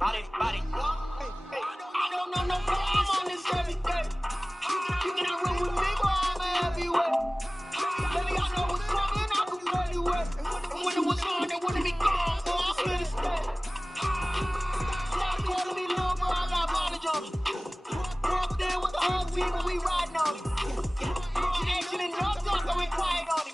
Body. Hey, I don't know no problem on this every day. You cannot run with me, boy, I'm a heavyweight. Baby, I know what's coming, I can tell you it. And when it was on, they wouldn't be gone, boy, I'm here to stay. Stop calling me little, bro, I got mileage on me. We're up there with the whole team, and we riding on it. Action and no talk, I ain't quiet on it.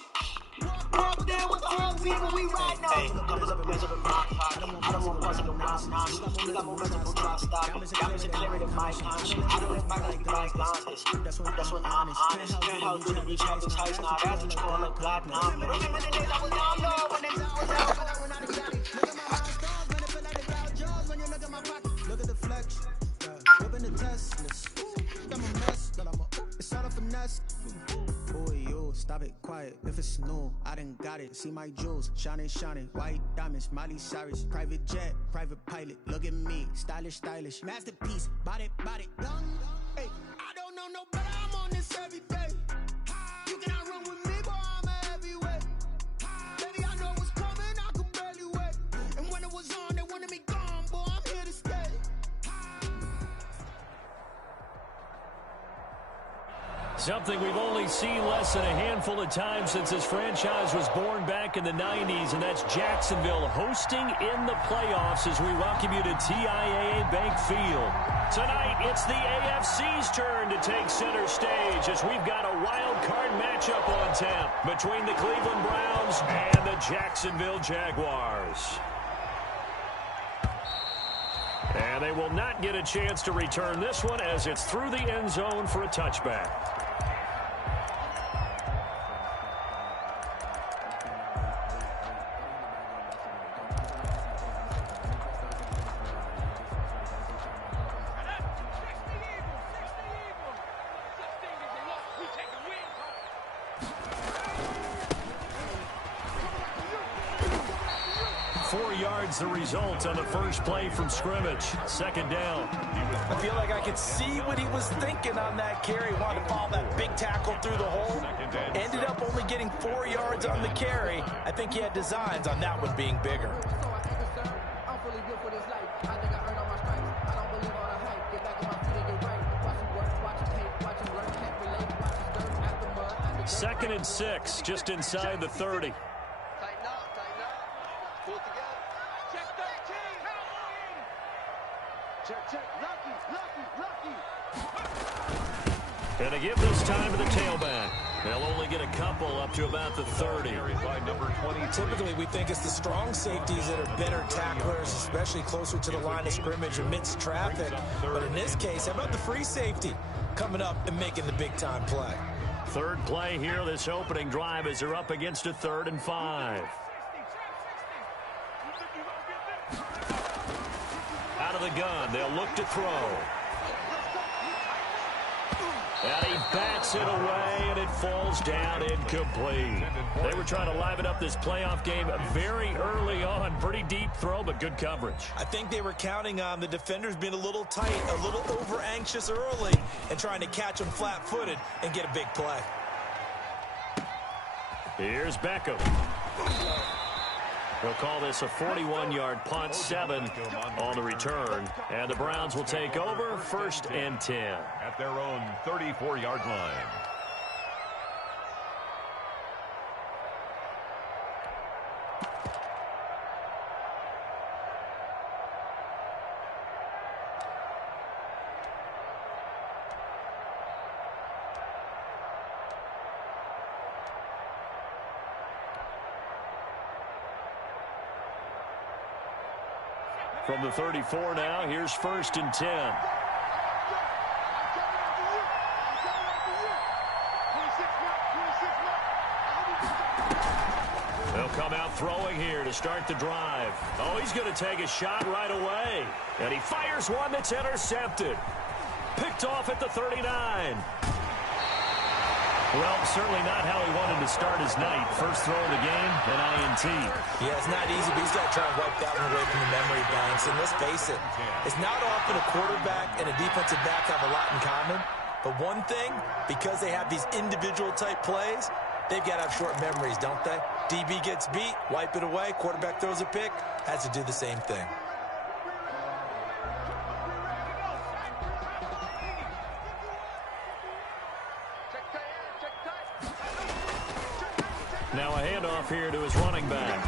We're up there with the whole team, and we riding on it. Couple of events of the block, I don't want puzzle, no nonsense. We got momentum, no drop stop. Diamonds are clearer than my conscience. I don't look back like bygones. That's when I'm honest. Penthouse to the beach, have the heights. Now that's what you call a black now. Remember the days I was down low, when they was out, but I run out of galley. Look at my milestones, when it feel like they got jaws. When you look at my pocket, look at the flex. Whipping the Teslas. I'm a mess, but it's all a finesse. Boy, yo, stop it, quiet. If it's new, I done got it. See my jewels, shining, white diamonds, Miley Cyrus, private jet, private pilot. Look at me, stylish, masterpiece, body, young. Hey, I don't know no better. I'm on this every day. You cannot run with me, boy, I'm a heavyweight. Baby, I know what's coming, I could barely wait. And when it was on, they wanted me gone, boy, I'm here to stay. Something we've only seen less than a handful of times since this franchise was born back in the 90s, and that's Jacksonville hosting in the playoffs as we welcome you to TIAA Bank Field. Tonight, it's the AFC's turn to take center stage as we've got a wild card matchup on tap between the Cleveland Browns and the Jacksonville Jaguars. And they will not get a chance to return this one as it's through the end zone for a touchback. The result on the first play from scrimmage. Second down. I feel like I could see what he was thinking on that carry. Wanted to follow that big tackle through the hole. Ended up only getting 4 yards on the carry. I think he had designs on that one being bigger. Second and 6, just inside the 30. And to give this time to the tailback. They'll only get a couple up to about the 30. Typically, we think it's the strong safeties that are better tacklers, especially closer to the line of scrimmage amidst traffic. But in this case, how about the free safety coming up and making the big-time play? Third play here, this opening drive, as they're up against a 3rd and 5. Out of the gun, they'll look to throw. And he bats it away, and it falls down incomplete. They were trying to liven up this playoff game very early on. Pretty deep throw, but good coverage. I think they were counting on the defenders being a little tight, a little over-anxious early, and trying to catch them flat-footed and get a big play. Here's Beckham. They'll call this a 41-yard punt, 7 on the return. And the Browns will take over, 1st and 10. At their own 34-yard line. From the 34 now, here's 1st and 10. They'll come out throwing here to start the drive. Oh, he's going to take a shot right away. And he fires one that's intercepted. Picked off at the 39. Well, certainly not how he wanted to start his night. First throw of the game, an INT. Yeah, it's not easy, but he's got to try and wipe that one away from the memory banks. And let's face it, it's not often a quarterback and a defensive back have a lot in common. But one thing, because they have these individual type plays, they've got to have short memories, don't they? DB gets beat, wipe it away, quarterback throws a pick, has to do the same thing. Now a handoff here to his running back.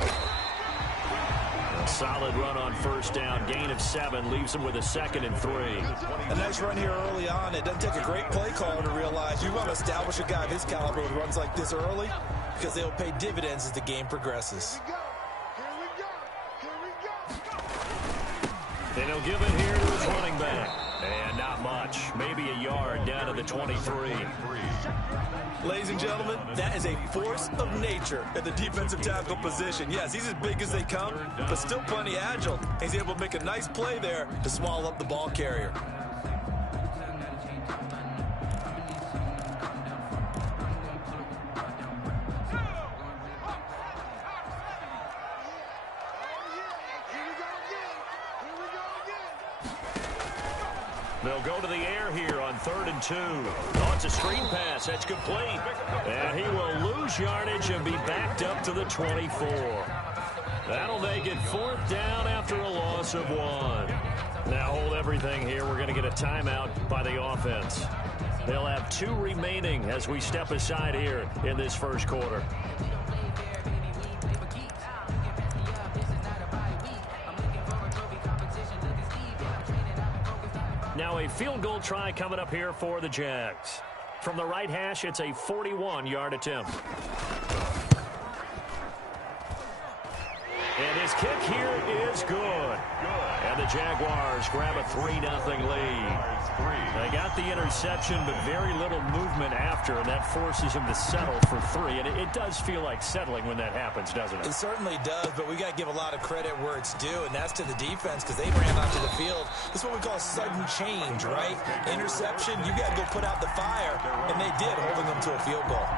A solid run on first down. Gain of 7 leaves him with a 2nd and 3. A nice run here early on. It doesn't take a great play caller to realize you want to establish a guy of his caliber who runs like this early because they'll pay dividends as the game progresses. And he'll give it here to his running back. And not much. Maybe a yard down to the 23. Ladies and gentlemen, that is a force of nature at the defensive tackle position. Yes, he's as big as they come, but still plenty agile. He's able to make a nice play there to swallow up the ball carrier. They'll go to the air here on 3rd and 2. Oh, it's a screen pass. That's complete. And he will lose yardage and be backed up to the 24. That'll make it 4th down after a loss of 1. Now hold everything here. We're going to get a timeout by the offense. They'll have 2 remaining as we step aside here in this first quarter. Now a field goal try coming up here for the Jags. From the right hash, it's a 41-yard attempt. And his kick here is good. And the Jaguars grab a 3-0 lead. They got the interception, but very little movement after, and that forces him to settle for 3. And it does feel like settling when that happens, doesn't it? It certainly does, but we got to give a lot of credit where it's due, and that's to the defense because they ran onto the field. This is what we call sudden change, right? Interception, you got to go put out the fire, and they did, holding them to a field goal.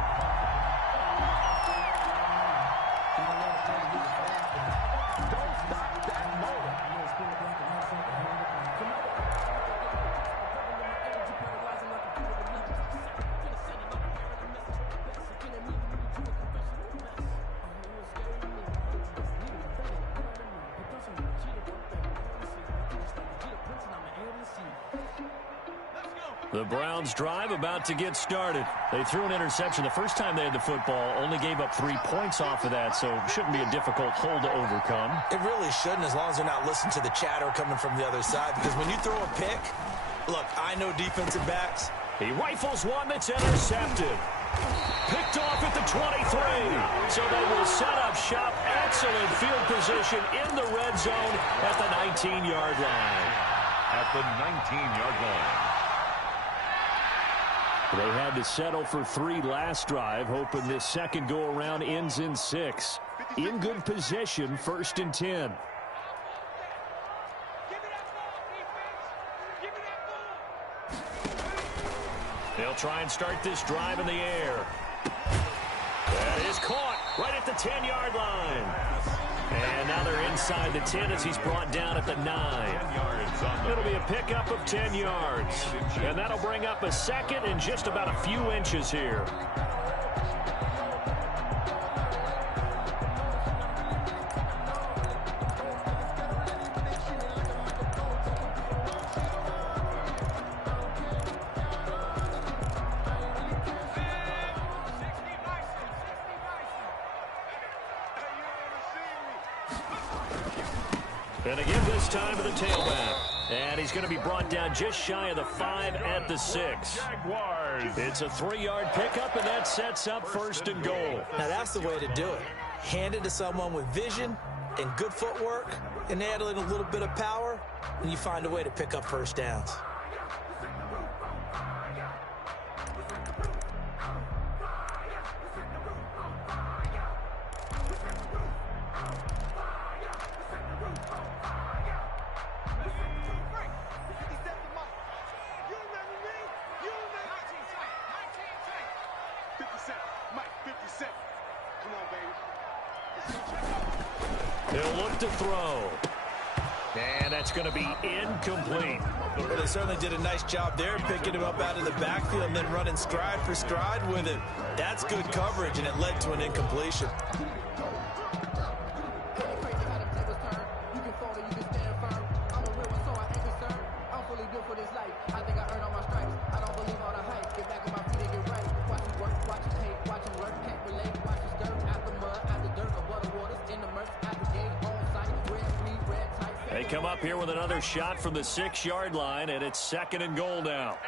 The Browns drive about to get started. They threw an interception the first time they had the football, only gave up 3 points off of that, so it shouldn't be a difficult hole to overcome. It really shouldn't, as long as they're not listening to the chatter coming from the other side, because when you throw a pick, look, I know defensive backs. He rifles one that's intercepted. Picked off at the 23. So they will set up shop. Excellent field position in the red zone at the 19-yard line. At the 19-yard line. They had to settle for 3 last drive, hoping this second go-around ends in 6. In good position, 1st and 10. They'll try and start this drive in the air. That is caught right at the 10-yard line. And now they're inside the 10 as he's brought down at the 9. It'll be a pickup of 10 yards. And that'll bring up a 2nd and just about a few inches here. And again this time to the tailback. And he's going to be brought down just shy of the 5 at the 6. Jaguars. It's a 3-yard pickup, and that sets up 1st and goal. Now that's the way to do it. Hand it to someone with vision and good footwork, and add in a little bit of power, and you find a way to pick up 1st downs. He'll look to throw. And that's going to be incomplete. Well, they certainly did a nice job there, picking him up out of the backfield and then running stride for stride with it. That's good coverage, and it led to an incompletion. come up here with another shot from the 6-yard line, and it's 2nd and goal now.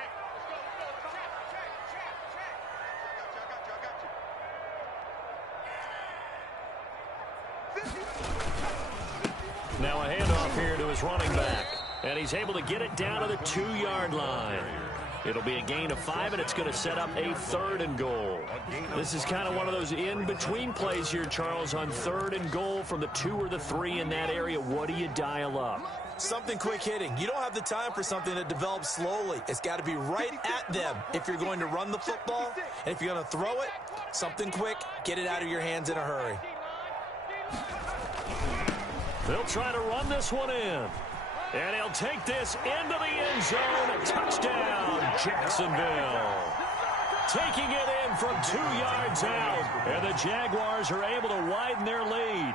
Now a handoff here to his running back. And he's able to get it down to the 2-yard line. It'll be a gain of 5, and it's going to set up a 3rd and goal. This is kind of one of those in-between plays here, Charles, on 3rd and goal from the 2 or the 3 in that area. What do you dial up? Something quick hitting. You don't have the time for something that develops slowly. It's got to be right at them if you're going to run the football. And if you're going to throw it, something quick, get it out of your hands in a hurry. They'll try to run this one in. And he'll take this into the end zone. Touchdown, Jacksonville. Taking it in from 2 yards out. And the Jaguars are able to widen their lead.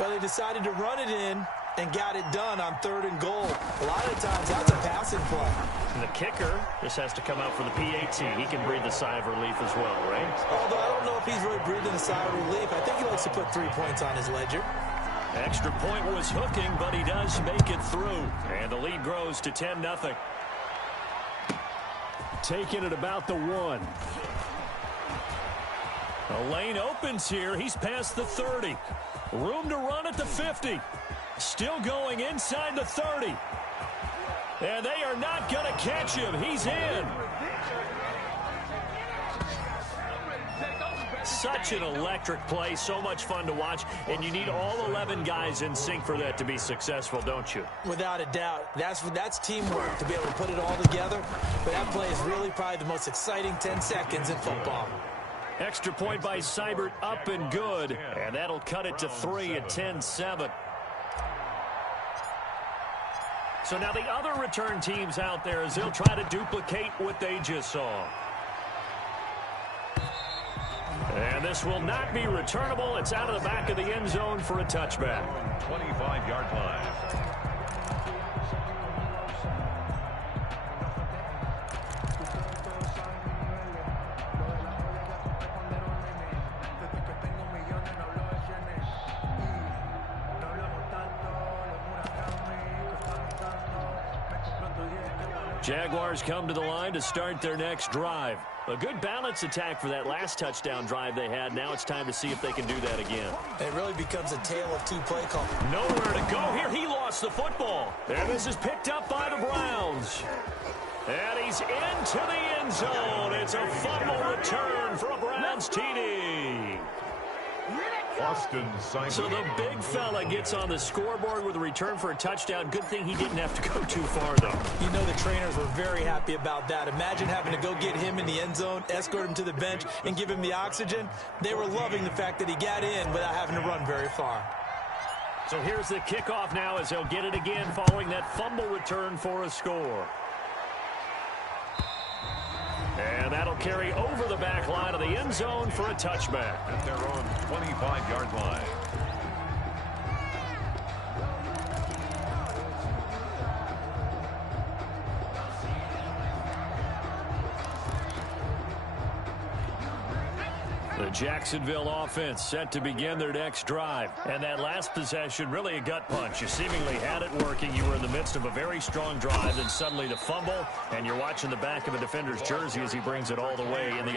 Well, they decided to run it in and got it done on 3rd and goal. A lot of times, that's a passing play. And the kicker just has to come out for the PAT. He can breathe a sigh of relief as well, right? Although I don't know if he's really breathing a sigh of relief. I think he likes to put 3 points on his ledger. Extra point was hooking, but he does make it through. And the lead grows to 10-0. Taking it about the 1. A lane opens here. He's past the 30. Room to run at the 50. Still going inside the 30. And they are not going to catch him. He's in. Such an electric play, so much fun to watch, and you need all 11 guys in sync for that to be successful, don't you? Without a doubt. That's teamwork, to be able to put it all together. But that play is really probably the most exciting 10 seconds in football. Extra point by Seibert, up and good, and that'll cut it to 3 at 10-7. So now the other return teams out there as they'll try to duplicate what they just saw. And this will not be returnable. It's out of the back of the end zone for a touchback. 25-yard line. Jaguars come to the line to start their next drive. A good balance attack for that last touchdown drive they had. Now it's time to see if they can do that again. It really becomes a tale of 2 play call. Nowhere to go here. He lost the football. And this is picked up by the Browns. And he's into the end zone. It's a fumble return for a Browns TD. Austin Seibert. So the big fella gets on the scoreboard with a return for a touchdown. Good thing he didn't have to go too far, though. You know the trainers were very happy about that. Imagine having to go get him in the end zone, escort him to the bench, and give him the oxygen. They were loving the fact that he got in without having to run very far. So here's the kickoff now as they'll get it again following that fumble return for a score. And that'll carry over the back line of the end zone for a touchback. At their own 25-yard line. The Jacksonville offense set to begin their next drive. And that last possession, really a gut punch. You seemingly had it working. You were in the midst of a very strong drive, and suddenly the fumble, and you're watching the back of a defender's jersey as he brings it all the way in the other